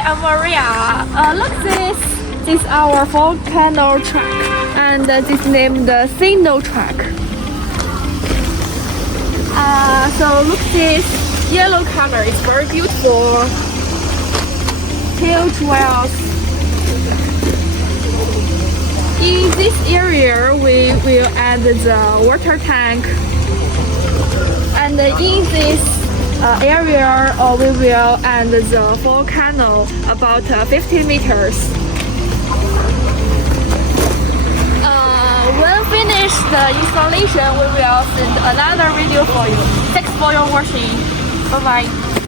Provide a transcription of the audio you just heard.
Hi, I'm Maria. Look this. This is our volcano track, and this is named the Signal track. So look this yellow color. It's very beautiful. Hill trails. In this area, we will add the water tank, and in this area, we will add the volcano about 50 meters. When finished the installation, we will send another video for you. Thanks for your watching. Bye bye.